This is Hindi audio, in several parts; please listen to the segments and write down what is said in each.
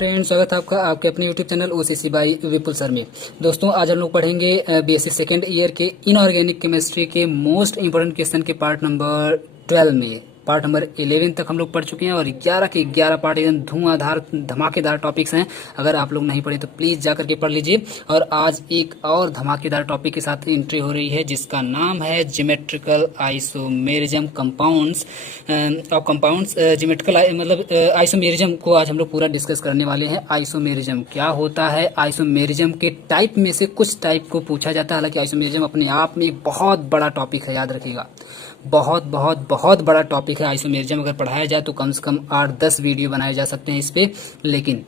फ्रेंड्स, स्वागत है आपका आपके अपने YouTube channel OCC by Vipul sir में। दोस्तों, आज हम लोग पढ़ेंगे बीएससी सेकेंड ईयर के इनऑर्गेनिक केमिस्ट्री के मोस्ट इंपोर्टेंट क्वेश्चन के पार्ट नंबर 12 में। पार्ट नंबर 11 तक हम लोग पढ़ चुके हैं और 11 के 11 पार्ट एकदम धुआंधार धमाकेदार टॉपिक्स हैं। अगर आप लोग नहीं पढ़े तो प्लीज़ जा करके पढ़ लीजिए। और आज एक और धमाकेदार टॉपिक के साथ एंट्री हो रही है जिसका नाम है ज्योमेट्रिकल आइसोमेरिज्म कंपाउंड्स। और कंपाउंड्स ज्योमेट्रिकल मतलब आइसोमेरिज्म को आज हम लोग पूरा डिस्कस करने वाले हैं। आइसोमेरिज्म क्या होता है, आइसोमेरिज्म के टाइप में से कुछ टाइप को पूछा जाता है। हालांकि आइसोमेरिज्म अपने आप में एक बहुत बड़ा टॉपिक है, याद रखिएगा। बहुत बहुत बहुत बड़ा टॉपिक है आइसोमेरिज्म। अगर पढ़ाया जाए तो कम से कम 8-10 वीडियो बनाए जा सकते हैं इस पे। लेकिन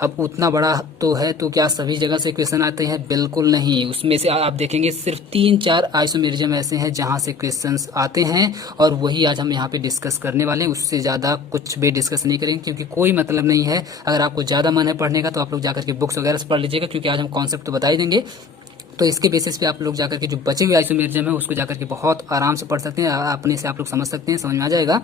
अब उतना बड़ा तो है तो क्या सभी जगह से क्वेश्चन आते हैं? बिल्कुल नहीं। उसमें से आप देखेंगे सिर्फ 3-4 आइसोमेरिज्म ऐसे हैं जहां से क्वेश्चंस आते हैं और वही आज हम यहाँ पे डिस्कस करने वाले हैं। उससे ज़्यादा कुछ भी डिस्कस नहीं करेंगे क्योंकि कोई मतलब नहीं है। अगर आपको ज़्यादा मन है पढ़ने का तो आप लोग जाकर के बुक्स वगैरह से पढ़ लीजिएगा, क्योंकि आज हम कॉन्सेप्ट तो बता ही देंगे। तो इसके बेसिस पे आप लोग जाकर के जो बचे हुए आइसोमेरिज्म है उसको जाकर के बहुत आराम से पढ़ सकते हैं। अपने से आप लोग समझ सकते हैं, समझ में आ जाएगा।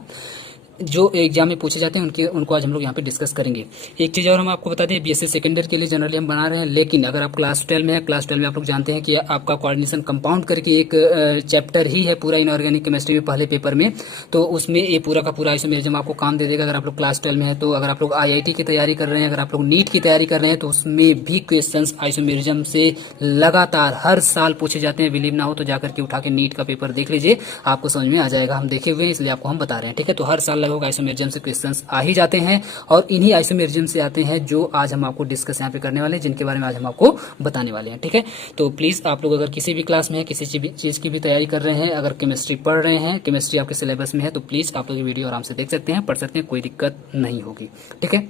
जो एग्जाम में पूछे जाते हैं उनको आज हम लोग यहाँ पे डिस्कस करेंगे। एक चीज़ और हम आपको बता दें, बीएससी सेकेंड ईयर के लिए जनरली हम बना रहे हैं, लेकिन अगर आप क्लास 12 में है, क्लास 12 में आप लोग जानते हैं कि आपका कोऑर्डिनेशन कंपाउंड करके एक चैप्टर ही है पूरा इनऑर्गेनिक केमिस्ट्री में पहले पेपर में। तो उसमें ये पूरा का पूरा आइसोमेरिज्म आपको काम दे देगा अगर आप लोग क्लास 12 में है। तो अगर आप लोग IIT की तैयारी कर रहे हैं, अगर आप लोग नीट की तैयारी कर रहे हैं तो उसमें भी क्वेश्चन आइसोमेरिज्म से लगातार हर साल पूछे जाते हैं। बिलीव ना हो तो जाकर के उठा के नीट का पेपर देख लीजिए, आपको समझ में आ जाएगा। हम देखे हुए हैं इसलिए आपको हम बता रहे हैं, ठीक है। तो हर साल लगभग आइसोमेरिज्म से क्वेश्चंस आ ही जाते हैं और इन्हीं आइसोमेरिज्म से आते हैं जो आज हम आपको डिस्कस यहाँ पे करने वाले हैं, जिनके बारे में आज हम आपको बताने वाले हैं, ठीक है। तो प्लीज आप लोग अगर किसी भी क्लास में है, किसी चीज की भी तैयारी कर रहे हैं, अगर केमिस्ट्री पढ़ रहे हैं, केमिस्ट्री आपके सिलेबस में है, तो प्लीज आप लोग ये वीडियो आराम से देख सकते हैं, पढ़ सकते हैं, कोई दिक्कत नहीं होगी, ठीक है।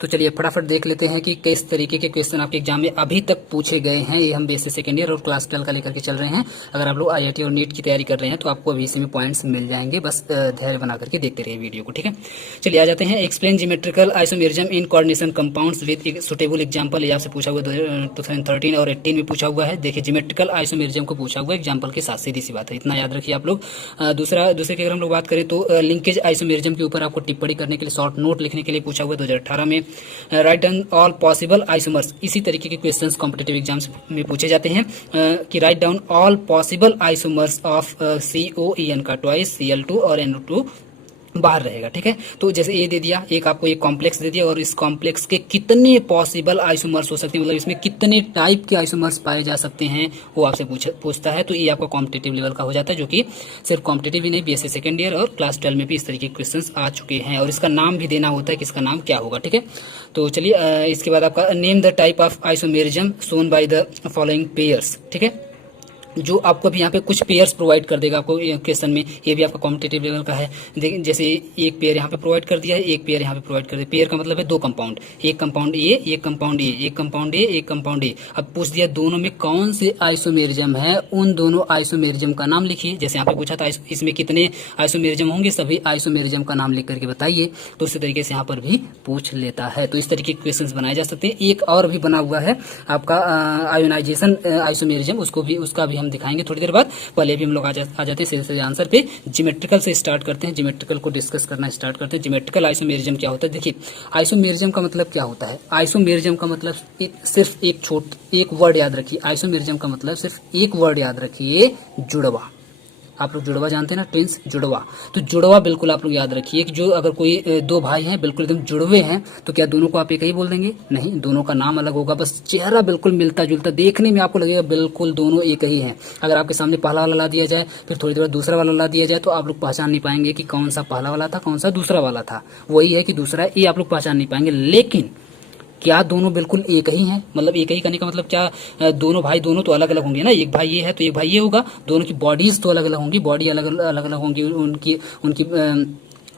तो चलिए फटाफट देख लेते हैं कि किस तरीके के क्वेश्चन आपके एग्जाम में अभी तक पूछे गए हैं। ये हम बीएससी सेकेंड ईयर और क्लास 12 का लेकर के चल रहे हैं। अगर आप लोग IIT और नीट की तैयारी कर रहे हैं तो आपको अभी इसी में पॉइंट्स मिल जाएंगे, बस धैर्य बना करके देखते रहिए वीडियो को, ठीक है। चलिए आ जाते हैं। Explain geometrical isomerism in coordination compounds with suitable example. ये आपसे पूछा हुआ 2013 और 18 में पूछा हुआ है। देखिए ज्योमेट्रिकल आइसोमेरिज्म को पूछा हुआ एग्जाम्पल के साथ, सीधी सी बात है, इतना याद रखिए आप लोग। दूसरे की अगर हम लोग बात करें तो लिंकेज आइसोमेरिज्म के ऊपर आपको टिप्पणी करने के लिए, शॉर्ट नोट लिखने के लिए पूछा हुआ 2018 में। राइट ऑल पॉसिबल आइसोमर्स, इसी तरीके के क्वेश्चंस कॉम्पिटिटिव एग्जाम्स में पूछे जाते हैं कि write down all possible isomers of COEN का ट्वाइस Cl2 और NO2 बाहर रहेगा, ठीक है। तो जैसे ये दे दिया, एक आपको एक कॉम्प्लेक्स दे दिया और इस कॉम्प्लेक्स के कितने पॉसिबल आइसोमर्स हो सकते हैं, मतलब इसमें कितने टाइप के आइसोमर्स पाए जा सकते हैं, वो आपसे पूछता है। तो ये आपका कॉम्पिटिटिव लेवल का हो जाता है, जो कि सिर्फ कॉम्पिटिटिव ही नहीं, बीएससी सेकेंड ईयर और क्लास 12 में भी इस तरीके के क्वेश्चन आ चुके हैं। और इसका नाम भी देना होता है कि इसका नाम क्या होगा, ठीक है। तो चलिए इसके बाद आपका name the type of isomerism shown by the following pairs, ठीक है। जो आपको अभी यहाँ पे कुछ पेयर्स प्रोवाइड कर देगा आपको क्वेश्चन में, ये भी आपका कॉम्पिटिटिव लेवल का है। देखिए जैसे एक पेयर यहाँ पे प्रोवाइड कर दिया है, एक पेयर यहाँ पे प्रोवाइड कर दिया। पेयर का मतलब है दो कंपाउंड, एक कंपाउंड ए, एक कंपाउंड ए, एक कंपाउंड ए, एक कंपाउंड ए। अब पूछ दिया दोनों में कौन से आइसोमेरिज्म है, उन दोनों आइसोमेरिज्म का नाम लिखिए। जैसे यहाँ पे पूछा था इसमें कितने आइसोमेरिज्म होंगे, सभी आइसोमेरिज्म का नाम लिख करके बताइए। तो उसी तरीके से यहाँ पर भी पूछ लेता है। तो इस तरीके के क्वेश्चन बनाए जा सकते हैं। एक और भी बना हुआ है आपका आयोनाइजेशन आइसोमेरिज्म, उसका भी हम दिखाएंगे थोड़ी देर बाद। पहले भी हम लोग आ जाते हैं सीधे आंसर पे। ज्योमेट्रिकल से स्टार्ट करते हैं, ज्योमेट्रिकल को डिस्कस करना स्टार्ट करते हैं। ज्योमेट्रिकल आइसोमेरिज्म क्या होता है? देखिए आइसोमेरिज्म का मतलब क्या होता है। आइसोमेरिज्म का मतलब सिर्फ एक वर्ड याद रखिए। आइसोमेरिज्म का मतलब सिर्फ एक वर्ड याद रखिए, जुड़वा। आप लोग जुड़वा जानते हैं ना, ट्विंस, जुड़वा। तो जुड़वा बिल्कुल आप लोग याद रखिए कि जो अगर कोई दो भाई हैं बिल्कुल एकदम जुड़वे हैं तो क्या दोनों को आप एक ही बोल देंगे? नहीं, दोनों का नाम अलग होगा, बस चेहरा बिल्कुल मिलता जुलता, देखने में आपको लगेगा बिल्कुल दोनों एक ही हैं। अगर आपके सामने पहला वाला ला दिया जाए, फिर थोड़ी देर बाद दूसरा वाला ला दिया जाए, तो आप लोग पहचान नहीं पाएंगे कि कौन सा पहला वाला था, कौन सा दूसरा वाला था। वही है कि दूसरा, ये आप लोग पहचान नहीं पाएंगे। लेकिन क्या दोनों बिल्कुल एक ही हैं? मतलब एक ही करने का मतलब क्या दोनों भाई दोनों तो अलग अलग होंगे ना। एक भाई ये है तो एक भाई ये होगा। दोनों की बॉडीज तो अलग अलग होंगी, बॉडी अलग अलग होंगी, उनकी उनकी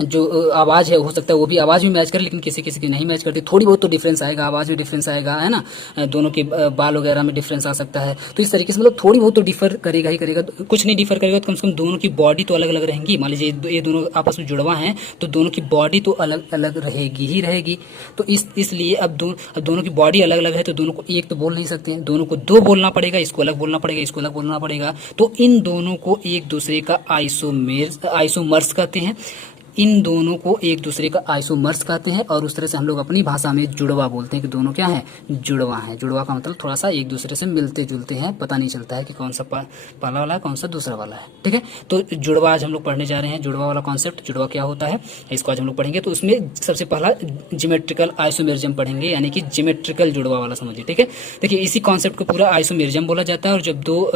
जो आवाज है हो सकता है वो भी आवाज में मैच करे, लेकिन किसी किसी की नहीं मैच करती। थोड़ी बहुत तो डिफरेंस आएगा, आवाज में डिफरेंस आएगा, है ना। दोनों के बाल वगैरह में डिफरेंस आ सकता है। तो इस तरीके से मतलब थोड़ी बहुत तो डिफर करेगा ही करेगा। कुछ नहीं डिफर करेगा तो कम से कम दोनों की बॉडी तो अलग अलग रहेंगी। मान लीजिए ये दोनों आपस में जुड़वा हैं तो दोनों की बॉडी तो अलग अलग रहेगी ही रहेगी। तो इसलिए अब दोनों की बॉडी अलग अलग है तो दोनों को एक तो बोल नहीं सकते हैं, दोनों को दो बोलना पड़ेगा। इसको अलग बोलना पड़ेगा, इसको अलग बोलना पड़ेगा। तो इन दोनों को एक दूसरे का आइसोमर्स कहते हैं। इन दोनों को एक दूसरे का आइसोमर्स कहते हैं और उस तरह से हम लोग अपनी भाषा में जुड़वा बोलते हैं कि दोनों क्या हैं, जुड़वा हैं। जुड़वा का मतलब थोड़ा सा एक दूसरे से मिलते जुलते हैं, पता नहीं चलता है कि कौन सा पहला वाला है कौन सा दूसरा वाला है। ठीक है, तो जुड़वा आज हम लोग पढ़ने जा रहे हैं। जुड़वा वाला कॉन्सेप्ट, जुड़वा क्या होता है इसको आज हम लोग पढ़ेंगे। तो उसमें सबसे पहला जियोमेट्रिकल आइसोमेरिज्म पढ़ेंगे, यानी कि जियोमेट्रिकल जुड़वा वाला समझिए। ठीक है, देखिए इसी कॉन्सेप्ट को पूरा आइसोमेरिज्म बोला जाता है और जब दो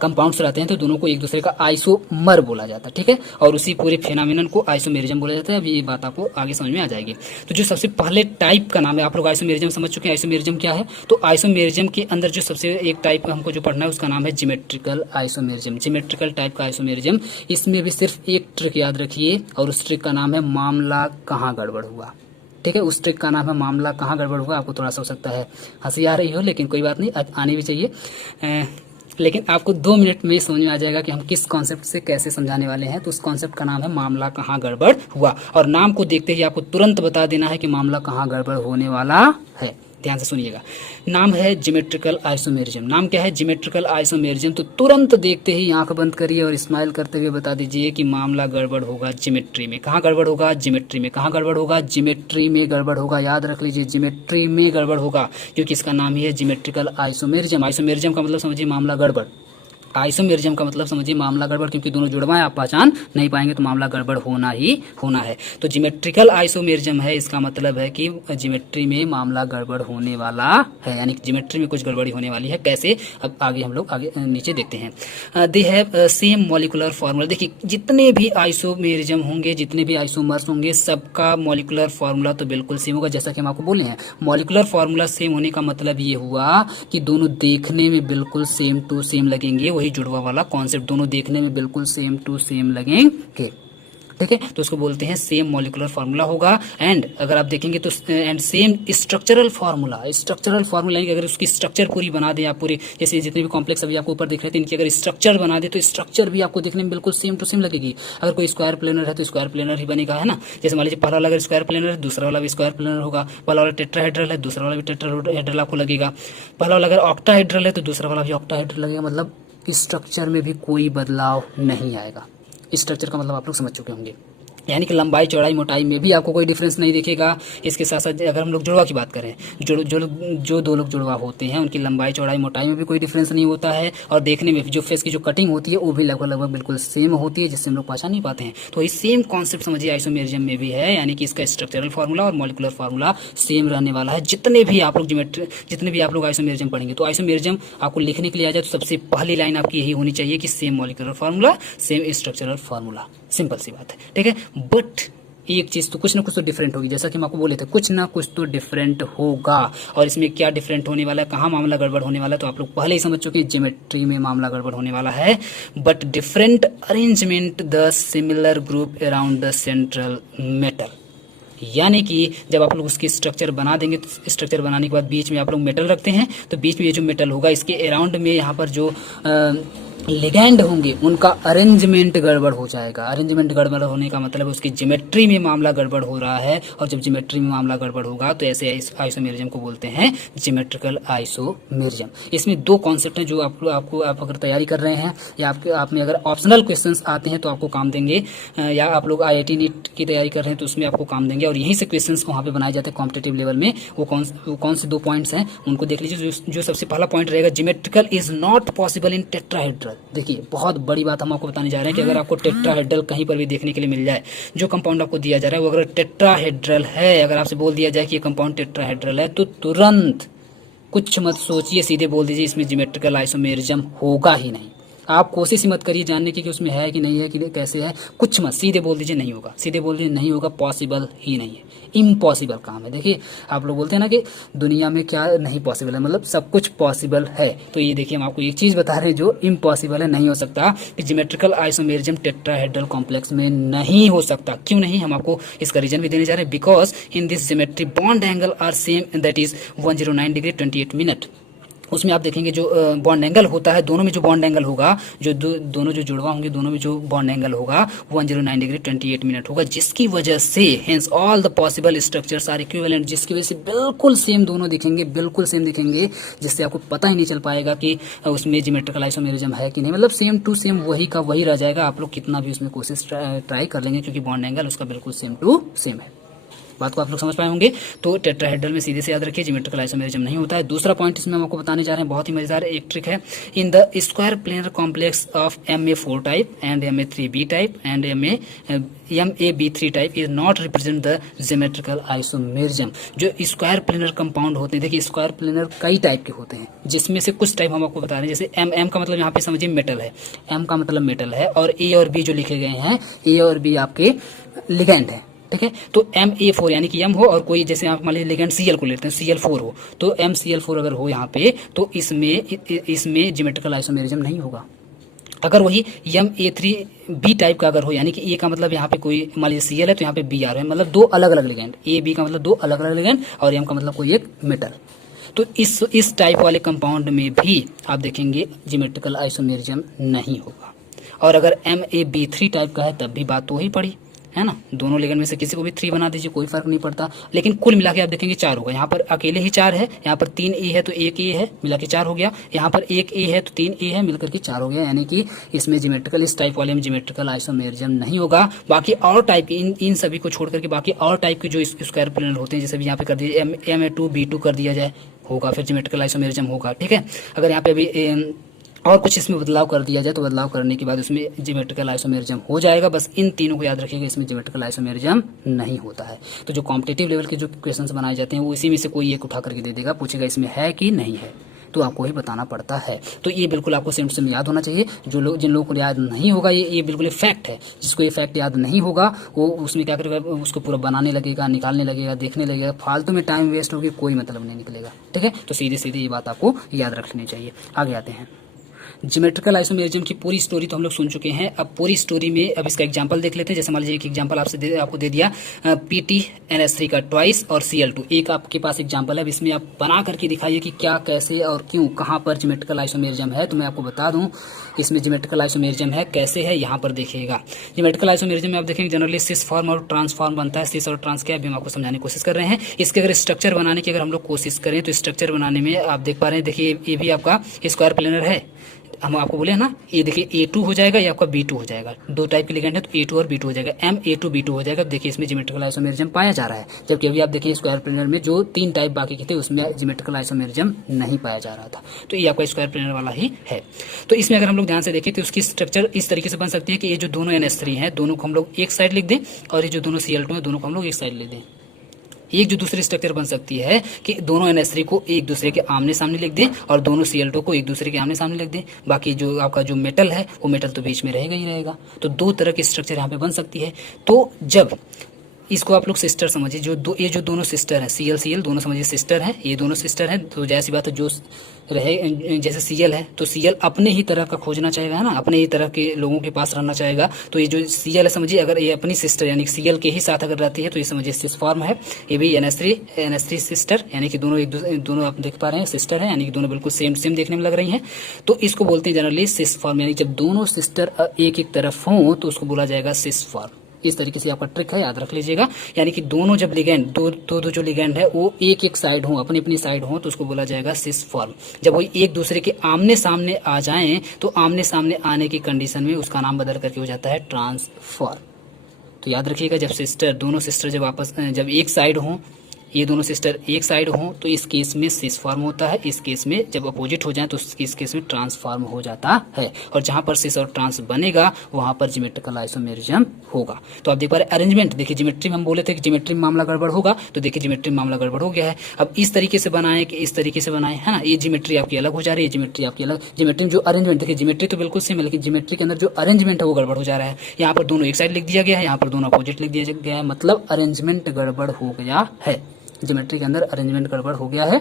कंपाउंड्स रहते हैं तो दोनों को एक दूसरे का आइसोमर बोला जाता है। ठीक है, और उसी पूरे फेनोमेनन को आइसोमेरिज्म बोला जाता है। अभी ये बात आपको आगे समझ में आ जाएगी। तो जो सबसे पहले टाइप का नाम है, आप लोग आइसोमेरिज्म समझ चुके हैं आइसोमेरिज्म क्या है। तो आइसोमेरिज्म के अंदर जो सबसे एक टाइप हमको जो पढ़ना है उसका नाम है जियोमेट्रिकल आइसोमेरिज्म। जियोमेट्रिकल टाइप का आइसोमेरिज्म, इसमें भी सिर्फ एक ट्रिक याद रखिए और उस ट्रिक का नाम है मामला कहाँ गड़बड़ हुआ। ठीक है, उस ट्रिक का नाम है मामला कहाँ गड़बड़ हुआ। आपको थोड़ा सा हो सकता है हंसी आ रही हो, लेकिन कोई बात नहीं, आनी भी चाहिए। लेकिन आपको 2 मिनट में समझ में आ जाएगा कि हम किस कॉन्सेप्ट से कैसे समझाने वाले हैं। तो उस कॉन्सेप्ट का नाम है मामला कहाँ गड़बड़ हुआ और नाम को देखते ही आपको तुरंत बता देना है कि मामला कहाँ गड़बड़ होने वाला है। ध्यान से सुनिएगा, नाम है जियोमेट्रिकल आइसोमेरिज्म। नाम क्या है, जियोमेट्रिकल आइसोमेरिज्म। तो तुरंत देखते ही आंख बंद करिए और स्माइल करते हुए बता दीजिए कि मामला गड़बड़ होगा ज्योमेट्री में। कहाँ गड़बड़ होगा, ज्योमेट्री में। कहाँ गड़बड़ होगा, ज्योमेट्री में गड़बड़ होगा। याद रख लीजिए, ज्योमेट्री में गड़बड़ होगा, क्योंकि इसका नाम ही है जियोमेट्रिकल आइसोमेरिज्म। आइसोमेरिज्म का मतलब समझिए मामला गड़बड़, आइसोमेरिज्म का मतलब समझिए मामला गड़बड़, क्योंकि दोनों जुड़वा है, आप पहचान नहीं पाएंगे तो मामला गड़बड़ होना ही होना है। तो जियोमेट्रिकल आइसोमेरिज्म है, इसका मतलब है कि ज्योमेट्री में मामला गड़बड़ होने वाला है, यानी ज्योमेट्री में कुछ गड़बड़ी होने वाली है। कैसे, अब आगे हम लोग आगे नीचे देखते हैं। They have same molecular formula. देखिए जितने भी आइसोमेरिज्म होंगे, जितने भी आइसोमर्स होंगे, सबका मॉलिकुलर फार्मूला तो बिल्कुल सेम होगा। जैसा कि हम आपको बोले हैं, मॉलिकुलर फार्मूला सेम होने का मतलब ये हुआ कि दोनों देखने में बिल्कुल सेम टू सेम लगेंगे। वही जुड़वा वाला कॉन्सेप्ट, दोनों देखने में बिल्कुल सेम टू सेम लगेंगे। ठीक है, तो उसको बोलते हैं सेम मॉलिकुलर फार्मूला होगा। एंड अगर आप देखेंगे तो and same structural formula. Structural formula यानी कि अगर उसकी स्ट्रक्चर पूरी बना दें आप, पूरी जैसे जितने भी कॉम्प्लेक्स अभी आपको ऊपर दिख रहे थे इनकी अगर स्ट्रक्चर बना दे तो स्ट्रक्चर भी आपको देखने में बिल्कुल सेम टू सेम लगेगी। अगर कोई स्क्वायर प्लेनर है तो स्क्वायर प्लेनर ही बनेगा, है ना। जैसे मान लीजिए पहला वाला अगर स्क्वायर प्लेनर है, दूसरा वाला भी स्क्वायर प्लेनर होगा। पहला वाला टेट्राहेड्रल है, दूसरा वाला भी टेट्राहेड्रल आपको लगेगा। पहला वाला अगर ऑक्टाहेड्रल है तो दूसरा वाला भी ऑक्टाहेड्रल लगेगा। मतलब स्ट्रक्चर में भी कोई बदलाव नहीं आएगा। स्ट्रक्चर का मतलब आप लोग समझ चुके होंगे, यानी कि लंबाई चौड़ाई मोटाई में भी आपको कोई डिफरेंस नहीं दिखेगा। इसके साथ साथ अगर हम लोग जुड़वा की बात करें, जो दो लोग जुड़वा होते हैं उनकी लंबाई चौड़ाई मोटाई में भी कोई डिफरेंस नहीं होता है और देखने में जो फेस की जो कटिंग होती है वो भी लगभग बिल्कुल सेम होती है, जिससे हम लोग पहचान नहीं पाते हैं। तो ये सेम कॉन्सेप्ट समझिए आइसोमेरिज्म में भी है, यानी कि इसका स्ट्रक्चरल फार्मूला और मॉलिकुलर फार्मूला सेम रहने वाला है। जितने भी आप लोग आइसोमेरिज्म पढ़ेंगे तो आइसोमेरिज्म आपको लिखने के लिए आ जाए तो सबसे पहली लाइन आपकी यही होनी चाहिए कि same molecular formula, same structural formula. Simple सी बात है, ठीक है। बट एक चीज तो कुछ ना कुछ तो डिफरेंट होगी, जैसा कि हम आपको बोले थे कुछ ना कुछ तो डिफरेंट होगा। और इसमें क्या डिफरेंट होने वाला है, कहाँ मामला गड़बड़ होने वाला है, तो आप लोग पहले ही समझ चुके हैं ज्योमेट्री में मामला गड़बड़ होने वाला है। But different arrangement the similar group around the central metal, यानी कि जब आप लोग उसकी स्ट्रक्चर बना देंगे तो स्ट्रक्चर बनाने के बाद बीच में आप लोग मेटल रखते हैं तो बीच में ये जो मेटल होगा इसके अराउंड में यहाँ पर जो लिगैंड होंगे उनका अरेंजमेंट गड़बड़ हो जाएगा। अरेंजमेंट गड़बड़ होने का मतलब उसकी ज्योमेट्री में मामला गड़बड़ हो रहा है और जब ज्योमेट्री में मामला गड़बड़ होगा तो ऐसे आइसोमेरिज्म को बोलते हैं ज्योमेट्रिकल आइसोमेरिज्म। इसमें 2 कॉन्सेप्ट हैं जो आप अगर तैयारी कर रहे हैं या आप में अगर ऑप्शनल क्वेश्चंस आते हैं तो आपको काम देंगे, या आप लोग IIT नीट की तैयारी कर रहे हैं तो उसमें आपको काम देंगे और यहीं से क्वेश्चंस वहाँ पे बनाए जाते हैं कॉम्पिटेटिव लेवल में। वो कौन से 2 पॉइंट्स हैं उनको देख लीजिए। जो सबसे पहला पॉइंट रहेगा, geometrical is not possible in tetrahedral. देखिए बहुत बड़ी बात हम आपको बताने जा रहे हैं कि अगर आपको टेट्राहेड्रल कहीं पर भी देखने के लिए मिल जाए, जो कंपाउंड आपको दिया जा रहा है वो अगर टेट्राहेड्रल है, अगर आपसे बोल दिया जाए कि ये कंपाउंड टेट्राहेड्रल है तो तुरंत कुछ मत सोचिए, सीधे बोल दीजिए इसमें ज्योमेट्रिकल आइसोमेरिज्म होगा ही नहीं। आप कोशिश ही मत करिए जानने की कि उसमें है कि नहीं है कि कैसे है, कुछ मत, सीधे बोल दीजिए नहीं होगा। सीधे बोल दीजिए नहीं होगा, पॉसिबल ही नहीं है, इम्पॉसिबल काम है। देखिए आप लोग बोलते हैं ना कि दुनिया में क्या नहीं पॉसिबल है, मतलब सब कुछ पॉसिबल है। तो ये देखिए हम आपको एक चीज़ बता रहे हैं जो इम्पॉसिबल है, नहीं हो सकता कि ज्योमेट्रिकल आइसोमेरिज्म टेट्राहेड्रल कॉम्प्लेक्स में नहीं हो सकता। क्यों नहीं, हम आपको इसका रीजन भी देने जा रहे हैं। Because in this geometry bond angle are same, that is 109 degree 28 minute. उसमें आप देखेंगे जो बॉन्ड एंगल होता है, दोनों में जो बॉन्ड एंगल होगा, जो दोनों जो जुड़वा होंगे, दोनों में जो बॉन्ड एंगल होगा 109 डिग्री 28 मिनट होगा, जिसकी वजह से hence all the possible structures are equivalent, जिसकी वजह से बिल्कुल सेम दोनों दिखेंगे, बिल्कुल सेम दिखेंगे, जिससे आपको पता ही नहीं चल पाएगा कि उसमें ज्योमेट्रिकल आइसोमेरिज्म है कि नहीं, मतलब सेम टू सेम वही का वही रह जाएगा। आप लोग कितना भी उसमें कोशिश ट्राई कर लेंगे, क्योंकि बॉन्ड एंगल उसका बिल्कुल सेम टू सेम है। बात को आप लोग समझ पाए होंगे। तो टेट्राहेड्रल में सीधे से याद रखिए ज्योमेट्रिकल आइसोमेरिज्म नहीं होता है। दूसरा पॉइंट इसमें हम आपको बताने जा रहे हैं, बहुत ही मजेदार एक ट्रिक है। In the square planar complex of MA4 type and MA3B type and MAB3 type is not represent the geometrical isomerism. जो स्क्वायर प्लेनर कंपाउंड होते हैं, देखिए स्क्वायर प्लेनर कई टाइप के होते हैं, जिसमें से कुछ टाइप हम आपको बता रहे हैं। जैसे M का मतलब यहाँ पे समझिए मेटल है, M का मतलब मेटल है, और A और B जो लिखे गए हैं, A और B आपके लिगेंड है, ठीक है। तो MA4 यानी कि M हो, और कोई जैसे आप मान लीजिए लिगेंड Cl को लेते हैं, Cl4 हो, तो MCl4 अगर हो यहाँ पे, तो इसमें ज्योमेट्रिकल आइसोमेरिज्म नहीं होगा। अगर वही MA3B टाइप का अगर हो, यानी कि A का मतलब यहाँ पे कोई मान लीजिए Cl है, तो यहाँ पे Br है, मतलब दो अलग अलग लिगेंड, A B का मतलब दो अलग अलग लिगेंड, और M का मतलब कोई एक मेटल। तो इस टाइप वाले कंपाउंड में भी आप देखेंगे ज्योमेट्रिकल आइसोमेरिज्म नहीं होगा। और अगर MAB3 टाइप का है, तब भी बात तो वही पड़ी है ना, दोनों लिगेंड में से किसी को भी 3 बना दीजिए, कोई फर्क नहीं पड़ता। लेकिन कुल मिला के आप देखेंगे 4 होगा। यहाँ पर अकेले ही 4 है, यहाँ पर 3 A है तो 1 A है, मिला के 4 हो गया। यहाँ पर 1 A है तो 3 A है, मिलकर के 4 हो गया। यानी कि इसमें ज्योमेट्रिकल, इस टाइप वाले में ज्योमेट्रिकल आइसोमेरिज्म नहीं होगा। बाकी और टाइप इन सभी को छोड़ करके बाकी और टाइप के जो स्क्वायर प्लेनर होते हैं, जैसे भी यहाँ पे कर दिए MA2B2 कर दिया जाए, होगा, फिर ज्योमेट्रिकल आइसोमेरिज्म होगा, ठीक है। अगर यहाँ पे अभी और कुछ इसमें बदलाव कर दिया जाए, तो बदलाव करने के बाद उसमें ज्योमेट्रिकल आइसोमेरिज्म हो जाएगा। बस इन तीनों को याद रखिएगा, इसमें ज्योमेट्रिकल आइसोमेरिज्म नहीं होता है। तो जो कॉम्पिटिटिव लेवल के जो क्वेश्चंस बनाए जाते हैं, वो इसी में से कोई एक उठा करके दे देगा, पूछेगा इसमें है कि नहीं है, तो आपको ही बताना पड़ता है। तो ये बिल्कुल आपको सेम टू सेम याद होना चाहिए। जिन लोगों को याद नहीं होगा, ये बिल्कुल एक फैक्ट है। जिसको ये फैक्ट याद नहीं होगा, वो उसमें क्या करेगा, उसको पूरा बनाने लगेगा, निकालने लगेगा, देखने लगेगा, फालतू में टाइम वेस्ट होगी, कोई मतलब नहीं निकलेगा, ठीक है। तो सीधे सीधे ये बात आपको याद रखनी चाहिए। आगे आते हैं। ज्योमेट्रिकल आइसोमेरिज्म की पूरी स्टोरी तो हम लोग सुन चुके हैं। अब पूरी स्टोरी में अब इसका एग्जांपल देख लेते हैं। जैसे मान लीजिए एक एग्जांपल आपको दे दिया PTNS3 का ट्वाइस और Cl2, एक आपके पास एग्जांपल है। अब इसमें आप बना करके दिखाइए कि क्या, कैसे और क्यों, कहाँ पर ज्योमेट्रिकल आइसोमेरिज्म है। तो मैं आपको बता दूं, इसमें ज्योमेट्रिकल आइसोमेरिज्म है, कैसे है, यहाँ पर देखिएगा। ज्योमेट्रिकल आइसोमेरिज्म में आप देखेंगे जनरली सिस फॉर्म और ट्रांसफॉर्म बनता है। सिस और ट्रांस क्या अभी हम आपको समझाने की कोशिश कर रहे हैं। इसके अगर स्ट्रक्चर बनाने की अगर हम लोग कोशिश करें, तो स्ट्रक्चर बनाने में आप देख पा रहे हैं, देखिए ये भी आपका स्क्वायर प्लेनर है। हम आपको बोले ना, ये देखिए A2 हो जाएगा, ये आपका B2 हो जाएगा। दो टाइप के लिगेंड है, तो A2 और B2 हो जाएगा, MA2B2 हो जाएगा। देखिए इसमें ज्योमेट्रिकल आइसोमेरिज्म पाया जा रहा है। जबकि अभी आप देखिए स्क्वायर प्लेनर में जो 3 टाइप बाकी के थे, उसमें ज्योमेट्रिकल आइसोमेरिज्म नहीं पाया जा रहा था। तो ये आपका स्क्वायर प्लेनर वाला ही है। तो इसमें अगर हम लोग ध्यान से देखें, तो उसकी स्ट्रक्चर इस तरीके से बन सकती है कि ये जो दोनों NS3 है, दोनों को हम लोग एक साइड लिख दें, और ये जो दोनों Cl2 है, दोनों को हम लोग एक साइड लिख दें। एक जो दूसरी स्ट्रक्चर बन सकती है कि दोनों NS3 को एक दूसरे के आमने सामने लिख दें, और दोनों Cl2 को एक दूसरे के आमने सामने लिख दें। बाकी जो आपका जो मेटल है, वो मेटल तो बीच में रहेगा ही रहेगा। तो 2 तरह की स्ट्रक्चर यहाँ पे बन सकती है। तो जब इसको आप लोग सिस्टर समझिए, ये जो दोनों सिस्टर हैं, Cl दोनों समझिए सिस्टर हैं, ये दोनों सिस्टर हैं। तो जैसी बात है, जो रहे जैसे Cl है, तो Cl अपने ही तरह का खोजना चाहेगा, है ना, अपने ही तरह के लोगों के पास रहना चाहेगा। तो ये जो Cl है, समझिए अगर ये अपनी सिस्टर यानी Cl के ही साथ अगर रहती है, तो ये समझिए सिस फॉर्म है। ये भी NS3 सिस्टर, यानी कि दोनों आप देख पा रहे हैं सिस्टर है, यानी कि दोनों बिल्कुल सेम देखने में लग रही हैं। तो इसको बोलते हैं जनरली सिस फॉर्म, यानी जब दोनों सिस्टर एक एक तरफ हों, तो उसको बोला जाएगा सिस फॉर्म। इस तरीके से आपका ट्रिक है, याद रख लीजिएगा। यानी कि दोनों जब लिगेंड दो जो लिगेंड है, वो एक एक साइड हो, अपनी अपनी साइड हो, तो उसको बोला जाएगा सिस फॉर्म। जब वो एक दूसरे के आमने सामने आ जाएं, तो आमने सामने आने की कंडीशन में उसका नाम बदल करके हो जाता है ट्रांसफॉर्म। तो याद रखिएगा, जब दोनों सिस्टर जब एक साइड हों, ये दोनों सिस्टर एक साइड हों, तो इस केस में सिस फॉर्म होता है। इस केस में जब अपोजिट हो जाए, तो इस केस में ट्रांसफॉर्म हो जाता है। और जहां पर सिस और ट्रांस बनेगा, वहां पर ज्योमेट्रिकल आइसोमेरिज्म होगा। तो आप देख पा रहे अरेंजमेंट, देखिए ज्योमेट्री में हम बोले थे कि ज्योमेट्री में मामला गड़बड़ होगा, तो देखिए ज्योमेट्री में मामला गड़बड़ हो गया है। अब इस तरीके से बनाए कि इस तरीके से बनाए, है ना, ये ज्योमेट्री आपकी अलग हो जा रही है, ज्योमेट्री आपकी अलग। ज्योमेट्री में जो अरेंजमेंट, देखिए ज्योमेट्री तो बिल्कुल सेम है, लेकिन ज्योमेट्री के अंदर जो अरेंजमेंट है वो गड़बड़ हो जा रहा है। यहाँ पर दोनों एक साइड लिख दिया गया है, यहाँ पर दोनों अपोजिट लिख दिया गया है, मतलब अरेंजमेंट गड़बड़ हो गया है। ज्योमेट्री के अंदर अरेंजमेंट गड़बड़ हो गया है।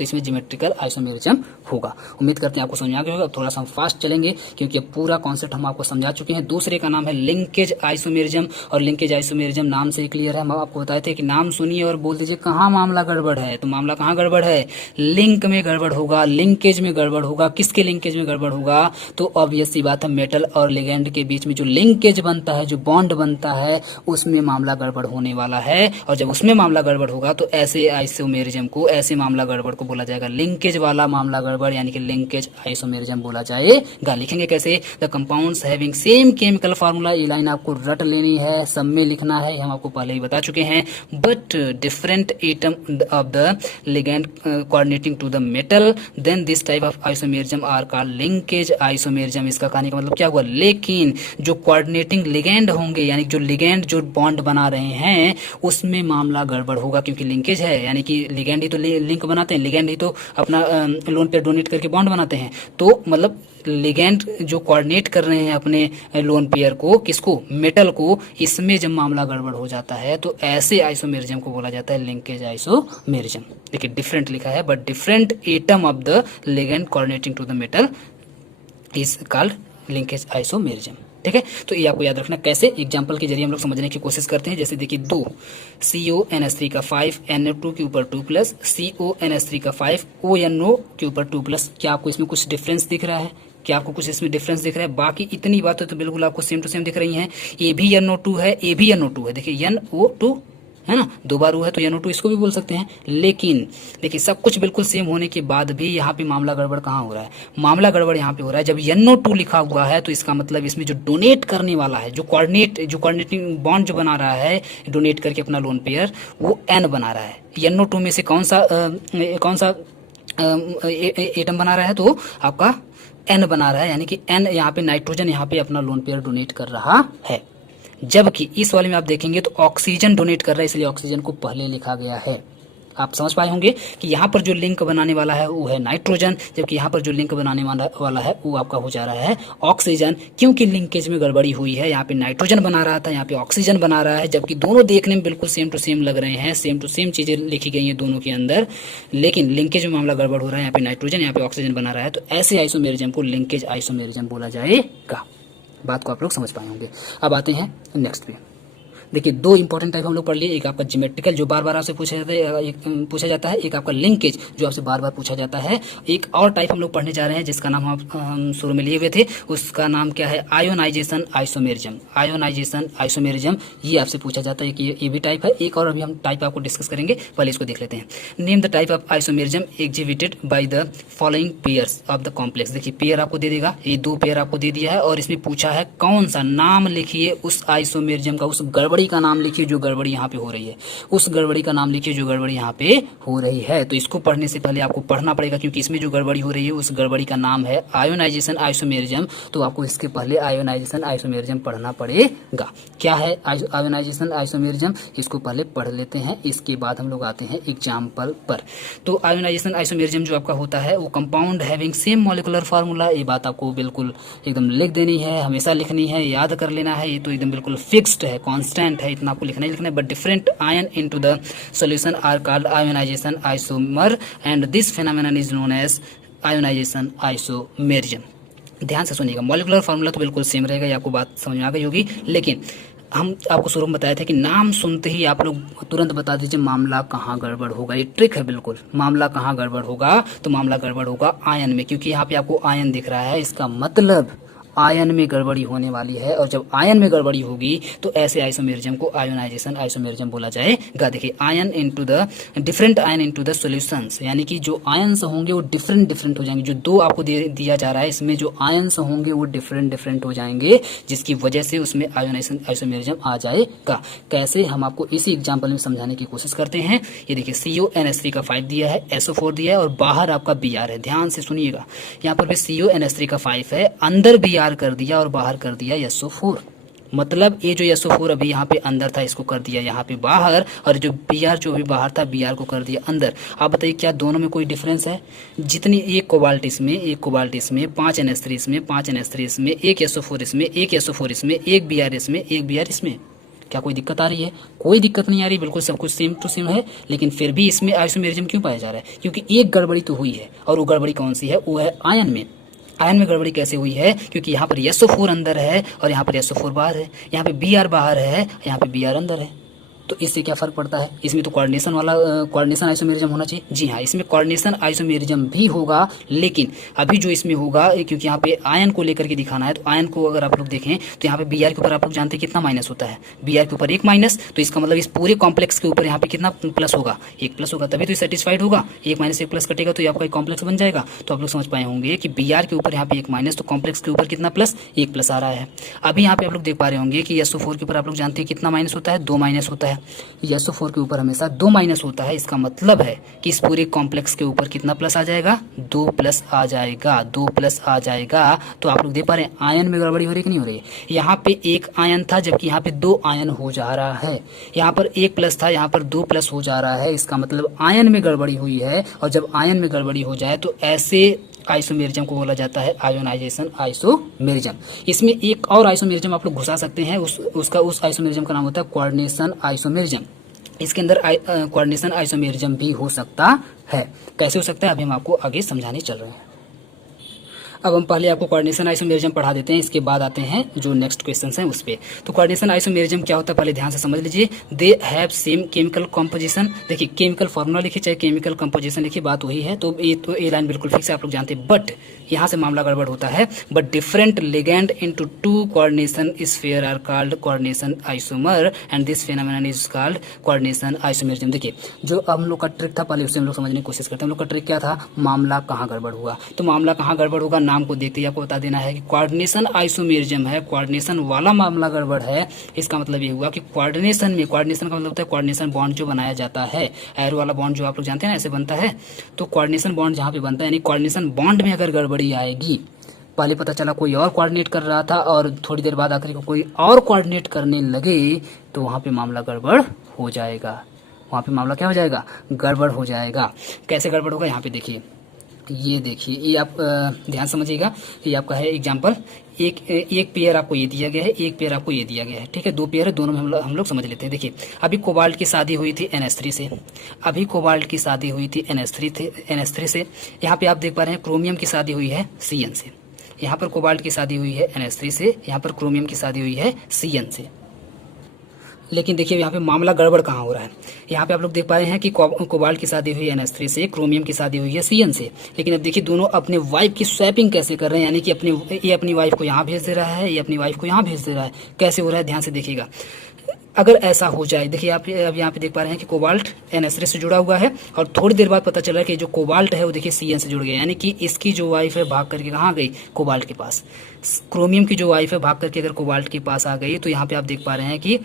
तो इसमें ज्योमेट्रिकल आइसोमेरिज्म होगा। उम्मीद करते हैं आपको समझ आ गया होगा। थोड़ा सा हम फास्ट चलेंगे क्योंकि अब पूरा कॉन्सेप्ट हम आपको समझा चुके हैं। दूसरे का नाम है लिंकेज आइसोमेरिज्म, और लिंकेज आइसोमेरिज्म नाम से ही क्लियर है। हम आपको बताए थे कि नाम सुनिए और बोल दीजिए कहाँ मामला गड़बड़ है। तो मामला कहाँ गड़बड़ है? लिंक में गड़बड़ होगा, लिंकेज में गड़बड़ होगा। किसके लिंकेज में गड़बड़ होगा? तो ऑब्वियस सी बात है, मेटल और लिगेंड के बीच में जो लिंकेज बनता है, जो बॉन्ड बनता है, उसमें मामला गड़बड़ होने वाला है। और जब उसमें मामला गड़बड़ होगा तो ऐसे आइसोमेरिज्म को, ऐसे मामला गड़बड़ को बोला जाएगा लिंकेज वाला मामला गड़बड़, यानी कि लिंकेज आइसोमेरिज्म बोला जाएगा। लिखेंगे कैसे? The compounds having same chemical formula, ये लाइन आपको रट लेनी है, सब में लिखना है, हम आपको पहले ही बता चुके हैं। But different atom of the ligand coordinating to the metal, then this type of isomerism are called linkage isomerism. इसका कहने का मतलब क्या हुआ? लेकिन जो कोऑर्डिनेटिंग लिगेंड होंगे, यानी जो लिगेंड जो बॉन्ड बना रहे हैं, उसमें मामला गड़बड़ होगा, क्योंकि लिंकेज है, यानी कि लिगेंड ही तो लिंक बनाते हैं, लिगेंड ही तो अपना लोन पेयर डोनेट करके बॉन्ड बनाते हैं। तो मतलब लिगेंड जो कोऑर्डिनेट कर रहे हैं अपने लोन पेयर को, किसको? मेटल को, इसमें जब मामला गड़बड़ हो जाता है तो ऐसे आइसोमेरिज्म को बोला जाता है लिंकेज आइसोमेरिज्म। देखिए डिफरेंट लिखा है, but different atom of the ligand coordinating to the metal is called linkage isomerism. ठीक है, तो ये आपको याद रखना। कैसे? एग्जांपल के जरिए हम लोग समझने की कोशिश करते हैं। जैसे देखिए, 2 CONH3 का 5 NO2 के ऊपर 2 प्लस, CONH3 का 5 ONO के ऊपर 2 प्लस। क्या आपको इसमें कुछ डिफरेंस दिख रहा है? क्या आपको कुछ इसमें डिफरेंस दिख रहा है? बाकी इतनी बातें तो बिल्कुल आपको सेम टू सेम दिख रही हैं। ए भी NO2 है, ए भी NO2 है। देखिए NO2 है ना, 2 बार वो है तो NO2 इसको भी बोल सकते हैं। लेकिन देखिए सब कुछ बिल्कुल सेम होने के बाद भी यहाँ पे मामला गड़बड़ कहाँ हो रहा है? मामला गड़बड़ यहाँ पे हो रहा है जब NO2 लिखा हुआ है, तो इसका मतलब इसमें जो डोनेट करने वाला है, जो कोऑर्डिनेटिंग बॉन्ड जो बना रहा है डोनेट करके अपना लोन पेयर, वो N बना रहा है। NO2 में से कौन सा एटम बना रहा है? तो आपका N बना रहा है, यानी कि N यहाँ पे नाइट्रोजन यहाँ पे अपना लोन पेयर डोनेट कर रहा है। जबकि इस वाले में आप देखेंगे तो ऑक्सीजन डोनेट कर रहा है, इसलिए ऑक्सीजन को पहले लिखा गया है। आप समझ पाए होंगे कि यहाँ पर जो लिंक बनाने वाला है वो है नाइट्रोजन, जबकि यहाँ पर जो लिंक बनाने वाला है वो आपका हो जा रहा है ऑक्सीजन, क्योंकि लिंकेज में गड़बड़ी हुई है। यहाँ पे नाइट्रोजन बना रहा था, यहाँ पे ऑक्सीजन बना रहा है, जबकि दोनों देखने में बिल्कुल सेम टू सेम लग रहे हैं, सेम टू सेम चीजें लिखी गई हैं दोनों के अंदर, लेकिन लिंकेज में मामला गड़बड़ हो रहा है। यहाँ पे नाइट्रोजन, यहाँ पे ऑक्सीजन बना रहा है, तो ऐसे आइसोमेरिज्म को लिंकेज आइसोमेरिज्म बोला जाएगा। बात को आप लोग समझ पाए होंगे। अब आते हैं नेक्स्ट पे। देखिए 2 इंपॉर्टेंट टाइप हम लोग पढ़ लिए, एक आपका ज्योमेट्रिकल जो बार बार आपसे पूछा जाता है, एक आपका लिंकेज जो आपसे बार बार पूछा जाता है। एक और टाइप हम लोग पढ़ने जा रहे हैं जिसका नाम हम शुरू में लिए हुए थे, उसका नाम क्या है? Ionisation isomerism. आयोनाइजेशन आइसोमेरिज्म ये आपसे पूछा जाता है कि ये भी टाइप है। एक और अभी हम टाइप आपको डिस्कस करेंगे, पहले इसको देख लेते हैं। Name the type of isomerism exhibited by the following pairs of the complex. देखिए पेयर आपको दे देगा, ये 2 पेयर आपको दे दिया है, और इसमें पूछा है कौन सा नाम लिखिए उस आइसोमेरिज्म का, उस गड़बड़ी का नाम लिखिए जो गड़बड़ी यहाँ पे हो रही है, उस गड़बड़ी का नाम लिखिए जो गड़बड़ी यहाँ पे हो रही है। तो इसको पढ़ने से पहले आपको पढ़ना पड़ेगा, क्योंकि इसमें जो गड़बड़ी हो रही है उस गड़बड़ी का नाम है आयोनाइजेशन आइसोमेरिज्म। तो आपको इसके पहले आयोनाइजेशन आइसोमेरिज्म पढ़ना पड़ेगा। क्या है आयोनाइजेशन आइसोमेरिज्म? इसको पहले पढ़ लेते हैं, इसके बाद हम लोग आते हैं एग्जाम्पल पर। तो आयोनाइजेशन आइसोमेरिज्म जो आपका होता है वो compound having same molecular formula, ये बात आपको बिल्कुल एकदम लिख देनी है, हमेशा लिखनी है, याद कर लेना है। ये तो एकदम बिल्कुल फिक्स्ड है, कांस्टेंट है, इतना आपको लिखना ही लिखना है। But different ion into the solution are called ionization isomer and this phenomenon is known as ionization isomerism. ध्यान से सुनिएगा, मॉलिक्यूलर फार्मूला तो बिल्कुल सेम रहेगा, ये आपको बात समझ में आ गई होगी, लेकिन हम आपको शुरू में बताया था कि नाम सुनते ही आप लोग तुरंत बता दीजिए मामला कहाँ गड़बड़ होगा। ये ट्रिक है बिल्कुल। मामला कहाँ गड़बड़ होगा? तो मामला गड़बड़ होगा आयन में, क्योंकि यहाँ पे आपको आयन दिख रहा है, इसका मतलब आयन में गड़बड़ी होने वाली है। और जब आयन में गड़बड़ी होगी तो ऐसे आइसोमेरिज्म को आयोनाइजेशन आइसोमेरिज्म बोला जाएगा। देखिए ion into the different ion into the solutions, यानी कि जो आयन्स होंगे वो डिफरेंट हो जाएंगे। जो 2 आपको दिया जा रहा है, इसमें जो आयन्स होंगे वो डिफरेंट हो जाएंगे, जिसकी वजह से उसमें आयोनाइजेशन आइसोमेरिज्म आ जाएगा। कैसे? हम आपको इसी एग्जाम्पल में समझाने की कोशिश करते हैं। ये देखिए CONH3 का 5 दिया है, SO4 दिया है, और बाहर आपका Br है। ध्यान से सुनिएगा, यहाँ पर भी CONH3 का 5 है, अंदर Br कर दिया और बाहर कर दिया SO4। मतलब ये जो SO4 अभी यहाँ पे अंदर था, इसको कर दिया यहाँ पे बाहर, और जो Br जो भी बाहर था Br को कर दिया अंदर। आप बताइए क्या दोनों में कोई डिफरेंस है? जितनी एक कोबाल्ट इसमें, 5 NH3 इसमें, 5 NH3 इसमें, एक SO4 इसमें, एक SO4 इसमें, एक Br इसमें, एक Br इसमें, क्या कोई दिक्कत आ रही है? कोई दिक्कत नहीं आ रही, बिल्कुल सब कुछ सेम टू सेम है। लेकिन फिर भी इसमें आइसोमेरिज्म क्यों पाया जा रहा है? क्योंकि एक गड़बड़ी तो हुई है, और वो गड़बड़ी कौन सी है? वो है आयन में। आयन में गड़बड़ी कैसे हुई है? क्योंकि यहाँ पर SO4 अंदर है और यहाँ पर SO4 बाहर है, यहाँ पे Br बाहर है, यहाँ पे Br अंदर है। तो इससे क्या फ़र्क पड़ता है? इसमें तो कोऑर्डिनेशन वाला कोऑर्डिनेशन आइसोमेरिज्म होना चाहिए। जी हाँ, इसमें कोऑर्डिनेशन आइसोमेरिज्म भी होगा, लेकिन अभी जो इसमें होगा, क्योंकि यहाँ पे आयन को लेकर के दिखाना है, तो आयन को अगर आप लोग देखें तो यहाँ पे Br के ऊपर आप लोग जानते हैं कितना माइनस होता है? Br के ऊपर एक माइनस, तो इसका मतलब इस पूरे कॉम्प्लेक्स के ऊपर यहाँ पे कितना प्लस होगा? एक प्लस होगा, तभी तो सेटिस्फाइड होगा। एक माइनस एक प्लस कटेगा तो ये आपका एक कॉम्प्लेक्स बन जाएगा। तो आप लोग समझ पाए होंगे कि Br के ऊपर यहाँ पे एक माइनस, तो कॉम्प्लेक्स के ऊपर कितना प्लस? एक प्लस आ रहा है। अभी यहाँ पे आप लोग देख पा रहे होंगे कि SO4 के ऊपर आप लोग जानते हैं कितना माइनस होता है? 2 माइनस होता है। SO4 के ऊपर हमेशा 2 माइनस होता है। इसका मतलब है कि इस पूरे कॉम्प्लेक्स के ऊपर कितना प्लस आ जाएगा? 2 प्लस आ जाएगा, 2 प्लस आ जाएगा। तो आप लोग देख पा रहे हैं आयन में गड़बड़ी हो रही है कि नहीं हो रही है? यहाँ पे एक आयन था, जबकि यहाँ पे 2 आयन हो जा रहा है। यहाँ पर एक प्लस था, यहाँ पर 2 प्लस हो जा रहा है। इसका मतलब आयन में गड़बड़ी हुई है, और जब आयन में गड़बड़ी हो जाए तो ऐसे आइसोमेरिज्म को बोला जाता है आयोनाइजेशन आइसोमेरिज्म। इसमें एक और आइसोमेरिज्म आप लोग घुसा सकते हैं, उस आइसोमेरिज्म का नाम होता है कोऑर्डिनेशन आइसोमेरिज्म। इसके अंदर कोऑर्डिनेशन आइसोमेरिज्म भी हो सकता है। कैसे हो सकता है अभी हम आपको आगे समझाने चल रहे हैं। अब हम पहले आपको कोऑर्डिनेशन आइसोमेरिज्म पढ़ा देते हैं, इसके बाद आते हैं जो नेक्स्ट क्वेश्चंस हैं उस पे। तो कोऑर्डिनेशन आइसोमेरिज्म क्या होता है पहले ध्यान से समझ लीजिए। They have same chemical composition. देखिए केमिकल फॉर्मूला लिखिए चाहे केमिकल कंपोजिशन लिखिए, बात वही है। तो ये लाइन बिल्कुल फिक्स है, आप लोग जानते हैं। बट यहाँ से मामला गड़बड़ होता है। But different ligand into 2 coordination sphere are called coordination isomer and this phenomenon is called coordination isomerism. देखिए जो हम लोग का ट्रिक था, पहले उससे हम लोग समझने की कोशिश करते हैं। हम लोग का ट्रिक क्या था? मामला कहाँ गड़बड़ हुआ। तो मामला कहाँ गड़बड़ होगा, नाम को देखते ही आपको बता देना है कि कोऑर्डिनेशन आइसोमेरिज्म है, कोऑर्डिनेशन वाला मामला गड़बड़ है। इसका मतलब ये हुआ कि कोऑर्डिनेशन में, कोऑर्डिनेशन का मतलब होता है कोऑर्डिनेशन बॉन्ड जो बनाया जाता है, एरो वाला बॉन्ड जो आप लोग जानते हैं ना, ऐसे बनता है। तो कोऑर्डिनेशन बॉन्ड जहाँ पे बनता है, यानी कोऑर्डिनेशन बॉन्ड में अगर गड़बड़ी आएगी, पहले पता चला कोई और कोऑर्डिनेट कर रहा था और थोड़ी देर बाद आकर कोई और कोऑर्डिनेट करने लगे, तो वहाँ पे मामला गड़बड़ हो जाएगा। वहाँ पे मामला क्या हो जाएगा? गड़बड़ हो जाएगा। कैसे गड़बड़ होगा? यहाँ पे देखिए, ये देखिए, ये आप ध्यान समझिएगा। ये आपका है एग्जाम्पल। एक पेयर आपको ये दिया गया है, एक पेयर आपको ये दिया गया है, ठीक है। 2 पेयर है, दोनों में हम लोग समझ लेते हैं। देखिए अभी कोबाल्ट की शादी हुई थी NH3 से, अभी कोबाल्ट की शादी हुई थी NH3 से। यहाँ पे आप देख पा रहे हैं क्रोमियम की शादी हुई है CN से। यहाँ पर कोबाल्ट की शादी हुई है NH3 से, यहाँ पर क्रोमियम की शादी हुई है CN से। लेकिन देखिए यहाँ पे मामला गड़बड़ कहाँ हो रहा है। यहाँ पे आप लोग देख पा रहे हैं कि कोबाल्ट की शादी हुई है NH3 से, क्रोमियम की शादी हुई है CN से। लेकिन अब देखिए दोनों अपने वाइफ की स्वैपिंग कैसे कर रहे हैं, यानी कि ये अपनी वाइफ को यहाँ भेज दे रहा है, ये अपनी वाइफ को यहाँ भेज दे रहा है। कैसे हो रहा है ध्यान से देखिएगा। अगर ऐसा हो जाए, देखिए आप अब यहाँ पे देख पा रहे हैं कि कोबाल्ट NH3 से जुड़ा हुआ है, और थोड़ी देर बाद पता चल रहा है कि जो कोबाल्ट है वो देखिए CN से जुड़ गया, यानी कि इसकी जो वाइफ है भाग करके कहाँ गई? कोबाल्ट के पास। क्रोमियम की जो वाइफ है भाग करके अगर कोबाल्ट के पास आ गई, तो यहाँ पे आप देख पा रहे हैं कि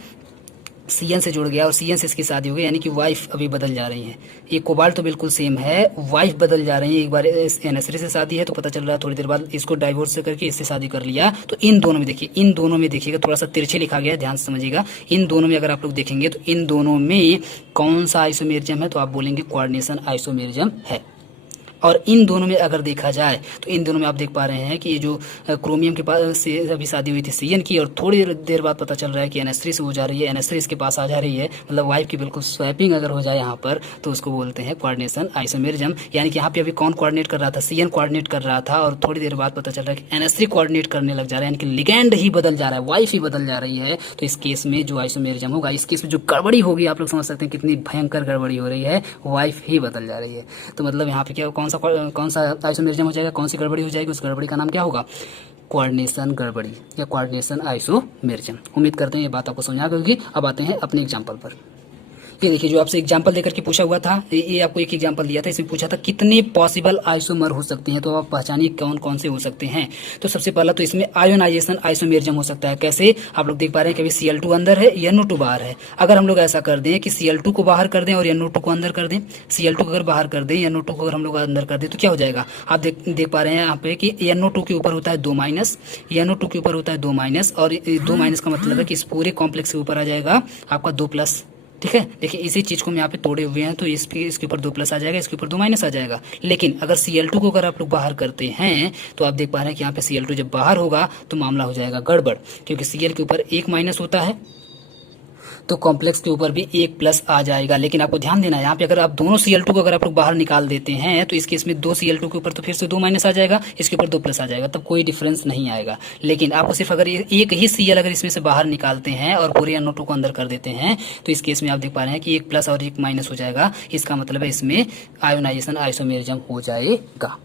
CN से जुड़ गया और CN से इसकी शादी हो गई, यानी कि वाइफ अभी बदल जा रही है। ये कोबाल्ट तो बिल्कुल सेम है, वाइफ बदल जा रही है। एक बार NH3 से शादी है तो पता चल रहा है थोड़ी देर बाद इसको डाइवोर्स करके इससे शादी कर लिया। तो इन दोनों में देखिए, इन दोनों में देखिएगा, थोड़ा सा तिरछे लिखा गया है, ध्यान से समझिएगा। इन दोनों में अगर आप लोग देखेंगे तो इन दोनों में कौन सा आइसोमेरिज्म है, तो आप बोलेंगे कोऑर्डिनेशन आइसोमेरिज्म है। और इन दोनों में अगर देखा जाए तो इन दोनों में आप देख पा रहे हैं कि ये जो क्रोमियम के पास से अभी शादी हुई थी CN की, और थोड़ी देर बाद पता चल रहा है कि NH3 से हो जा रही है, NH3 इसके पास आ जा रही है। मतलब वाइफ की बिल्कुल स्वैपिंग अगर हो जाए यहाँ पर, तो उसको बोलते हैं कोऑर्डिनेशन आइसोमेरिज्म। यानी कि यहाँ पे अभी कौन कोऑर्डिनेट कर रहा था? CN कोऑर्डिनेट कर रहा था, और थोड़ी देर बाद पता चल रहा है कि NH3 कोऑर्डिनेट करने लग जा रहा है, यानी कि लिगेंड ही बदल जा रहा है, वाइफ ही बदल जा रही है। तो इस केस में जो आइसोमेरिज्म होगा, इस केस में जो गड़बड़ी होगी, आप लोग समझ सकते हैं कितनी भयंकर गड़बड़ी हो रही है, वाइफ ही बदल जा रही है। तो मतलब यहाँ पे क्या, कौन सा आइसोमेरिज्म हो जाएगा, कौन सी गड़बड़ी हो जाएगी? उस गड़बड़ी का नाम क्या होगा? कोऑर्डिनेशन गड़बड़ी या कोऑर्डिनेशन आइसोमेरिज्म। उम्मीद करते हैं ये बात आपको समझ आ गई होगी। अब आते हैं अपने एग्जांपल पर। ये देखिए जो आपसे एग्जांपल देकर के पूछा हुआ था, ये आपको एक एग्जांपल दिया था, इसमें पूछा था कितने पॉसिबल आइसोमर हो सकते हैं, तो आप पहचानिए कौन कौन से हो सकते हैं। तो सबसे पहला तो इसमें आयोनाइजेशन आइसोमेरिज्म हो सकता है। कैसे? आप लोग देख पा रहे हैं कि अभी Cl2 अंदर है, NO2 बाहर है। अगर हम लोग ऐसा कर दें कि Cl2 को बाहर कर दें और NO2 को अंदर कर दें, Cl2 को अगर बाहर कर दें, NO2 को अगर हम लोग अंदर कर दें, तो क्या हो जाएगा? आप देख पा रहे हैं यहाँ पे कि NO2 के ऊपर होता है 2 माइनस, NO2 के ऊपर होता है 2 माइनस, और 2 माइनस का मतलब है कि इस पूरे कॉम्प्लेक्स के ऊपर आ जाएगा आपका 2 प्लस। ठीक है, देखिए इसी चीज को मैं यहाँ पे तोड़े हुए हैं, तो इसके ऊपर 2 प्लस आ जाएगा, इसके ऊपर 2 माइनस आ जाएगा। लेकिन अगर Cl2 को अगर आप लोग बाहर करते हैं, तो आप देख पा रहे हैं कि यहाँ पे Cl2 जब बाहर होगा तो मामला हो जाएगा गड़बड़, क्योंकि Cl के ऊपर 1 माइनस होता है तो कॉम्प्लेक्स के ऊपर भी एक प्लस आ जाएगा। लेकिन आपको ध्यान देना है यहाँ पे अगर आप दोनों Cl2 को अगर आप लोग बाहर निकाल देते हैं तो इस केस में 2 Cl2 के ऊपर तो फिर से 2 माइनस आ जाएगा, इसके ऊपर 2 प्लस आ जाएगा, तब कोई डिफरेंस नहीं आएगा। लेकिन आपको सिर्फ अगर एक ही Cl अगर इसमें से बाहर निकालते हैं और पूरे NO2 को अंदर कर देते हैं तो इस केस में आप देख पा रहे हैं कि एक प्लस और एक माइनस हो जाएगा। इसका मतलब है इसमें आयोनाइजेशन आइसोमेरिज्म हो जाएगा।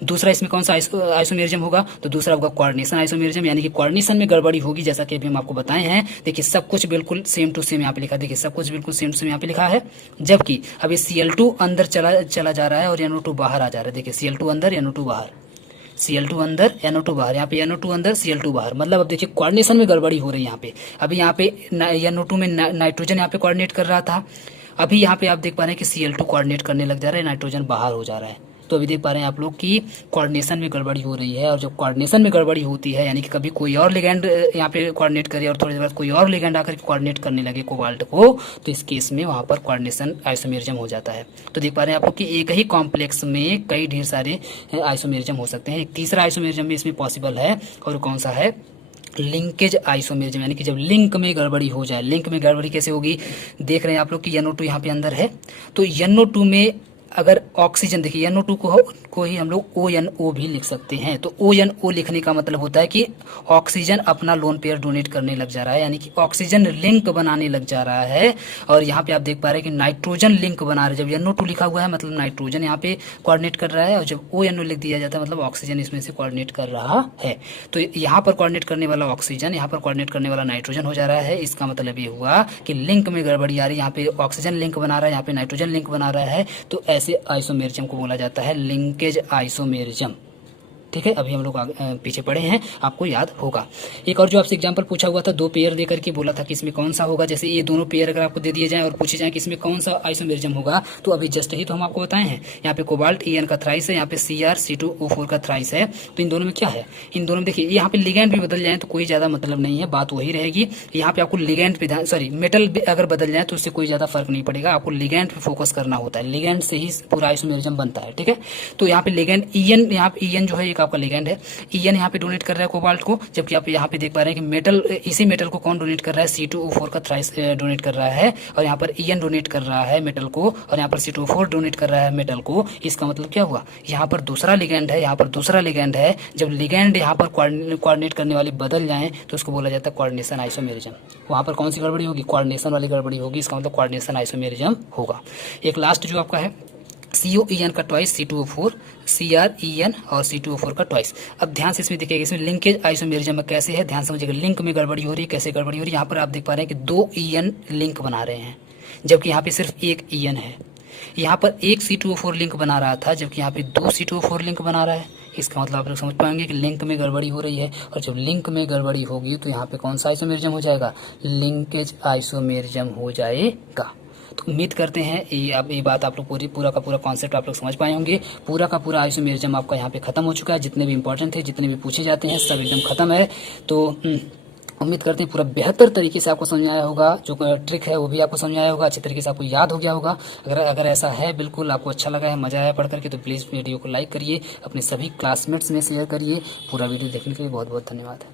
दूसरा इसमें कौन सा आइसोमेरिज्म होगा, तो दूसरा होगा कोऑर्डिनेशन आइसोमेरिज्म, यानी कि कोऑर्डिनेशन में गड़बड़ी होगी, जैसा कि अभी हम आपको बताए हैं। देखिए सब कुछ बिल्कुल सेम टू सेम यहाँ पे लिखा है, देखिए सब कुछ बिल्कुल सेम टू सेम यहाँ पे लिखा है। जबकि अभी Cl2 अंदर चला जा रहा है और NO2 बाहर आ जा रहा है। देखिए Cl2 अंदर NO2 बाहर, Cl2 अंदर NO2 बाहर, यहाँ पे NO2 अंदर Cl2 बाहर, मतलब अब देखिए कोऑर्डिनेशन में गड़बड़ी हो रही है यहाँ पे। अभी यहाँ पे NO2 में नाइट्रोजन यहाँ पे कोऑर्डिनेट कर रहा था, अभी यहाँ पे आप देख पा रहे हैं कि Cl2 कोऑर्डिनेट करने लग जा रहा है, नाइट्रोजन बाहर हो जा रहा है। तो अभी देख पा रहे हैं आप लोग कि कोऑर्डिनेशन में गड़बड़ी हो रही है। और जब कोऑर्डिनेशन में गड़बड़ी होती है यानी कि कभी कोई और लिगैंड यहाँ पे कोऑर्डिनेट करे और थोड़ी देर बाद कोई और लिगैंड आकर के कोऑर्डिनेट करने लगे कोबाल्ट को, तो इस केस में वहाँ पर कोऑर्डिनेशन आइसोमेरिज्म हो जाता है। तो देख पा रहे हैं आप लोग कि एक ही कॉम्प्लेक्स में कई ढेर सारे आइसोमेरिज्म हो सकते हैं। एक तीसरा आइसोमेरिज्म भी इसमें पॉसिबल है, और कौन सा है, लिंकेज आइसोमेरिज्म, यानी कि जब लिंक में गड़बड़ी हो जाए। लिंक में गड़बड़ी कैसे होगी, देख रहे हैं आप लोग कि NO2 यहाँ पे अंदर है, तो NO2 में अगर ऑक्सीजन, देखिए NO2 को ही हम लोग ONO भी लिख सकते हैं। तो ONO लिखने का मतलब होता है कि ऑक्सीजन अपना लोन पेयर डोनेट करने लग जा रहा है, यानी कि ऑक्सीजन लिंक बनाने लग जा रहा है। और यहाँ पे आप देख पा रहे हैं कि नाइट्रोजन लिंक बना रहा है। जब NO2 लिखा हुआ है मतलब नाइट्रोजन यहाँ पे कोऑर्डिनेट कर रहा है, और जब ONO लिख दिया जाता है मतलब ऑक्सीजन इसमें से कोऑर्डिनेट कर रहा है। तो यहाँ पर कोऑर्डिनेट करने वाला ऑक्सीजन, यहाँ पर कोऑर्डिनेट करने वाला नाइट्रोजन हो जा रहा है। इसका मतलब ये हुआ कि लिंक में गड़बड़ी आ रही है, यहाँ पे ऑक्सीजन लिंक बना रहा है, यहाँ पे नाइट्रोजन लिंक बना रहा है। तो ऐसे आइसोमेरिज्म को बोला जाता है लिंकेज आइसोमेरिज्म। ठीक है, अभी हम लोग पीछे पढ़े हैं, आपको याद होगा। एक और जो आपसे एग्जांपल पूछा हुआ था, 2 पेयर देकर के बोला था कि इसमें कौन सा होगा। जैसे ये दोनों पेयर अगर आपको दे दिए जाएं और पूछे जाएं कि इसमें कौन सा आइसोमेरिज्म होगा, तो अभी जस्ट ही तो हम आपको बताए हैं। यहाँ पे कोबाल्ट EN का थ्राइस है, यहाँ पे CrC2O4 का थ्राइस है। तो इन दोनों में क्या है, इन दोनों में देखिए यहाँ पे लिगैंड भी बदल जाए तो कोई ज्यादा मतलब नहीं है, बात वही रहेगी। यहाँ पे आपको लिगैंड पे सॉरी मेटल अगर बदल जाए तो उससे कोई ज्यादा फर्क नहीं पड़ेगा, आपको लिगैंड पे फोकस करना होता है। लिगैंड से ही पूरा आइसोमेरिज्म बनता है। ठीक है, तो यहाँ पे लिगैंड EN, यहाँ पे EN जो है एक आपका लिगैंड है, EN यहाँ पे डोनेट कर रहा है कोबाल्ट को। जबकि आप यहाँ पे देख पा रहे हैं कि मेटल, इसी मेटल को कौन डोनेट कर रहा है, C2O4 का थ्राइस डोनेट कर रहा है, और यहाँ पर EN डोनेट कर रहा है मेटल को, और यहाँ पर C2O4 डोनेट कर रहा है मेटल को। इसका मतलब क्या हुआ, यहाँ पर दूसरा लिगैंड है, यहाँ पर दूसरा लिगैंड है। जब लिगैंड यहाँ पर कोऑर्डिनेट करने वाली बदल जाए तो उसको बोला जाता है कोऑर्डिनेशन आइसोमेरिज्म। वहाँ पर कौन सी गड़बड़ी होगी, कोऑर्डिनेशन वाली गड़बड़ी होगी, इसका मतलब कोऑर्डिनेशन आइसोमेरिज्म होगा। एक लास्ट जो आपका है COEN का ट्वाइस C2O4, CrEN और C2O4 का ट्वाइस। अब ध्यान से इसमें देखिएगा, इसमें लिंकेज आइसोमेरिज्म में कैसे है, ध्यान समझिएगा। लिंक में गड़बड़ी हो रही है, कैसे गड़बड़ी हो रही है, यहाँ पर आप देख पा रहे हैं कि 2 EN लिंक बना रहे हैं, जबकि यहाँ पे सिर्फ एक EN है। यहाँ पर एक C2O4 लिंक बना रहा था, जबकि यहाँ पे 2 C2O4 लिंक बना रहा है। इसका मतलब आप लोग समझ पाएंगे कि लिंक में गड़बड़ी हो रही है, और जब लिंक में गड़बड़ी होगी तो यहाँ पे कौन सा आइसोमेरिज्म हो जाएगा, लिंकेज आइसोमेरिज्म हो जाएगा। तो उम्मीद करते हैं ये बात आप लोग पूरा का पूरा कॉन्सेप्ट आप लोग समझ पाए होंगे। पूरा का पूरा आइसोमेरिज्म आपका यहाँ पे खत्म हो चुका है। जितने भी इंपॉर्टेंट थे, जितने भी पूछे जाते हैं, सब एकदम खत्म है। तो उम्मीद करते हैं पूरा बेहतर तरीके से आपको समझ आया होगा। जो ट्रिक है वो भी आपको समझ आया होगा, अच्छे तरीके से आपको याद हो गया होगा। अगर ऐसा है, बिल्कुल आपको अच्छा लगा है, मजा आया पढ़ करके, तो प्लीज़ वीडियो को लाइक करिए, अपने सभी क्लासमेट्स में शेयर करिए। पूरा वीडियो देखने के लिए बहुत बहुत धन्यवाद।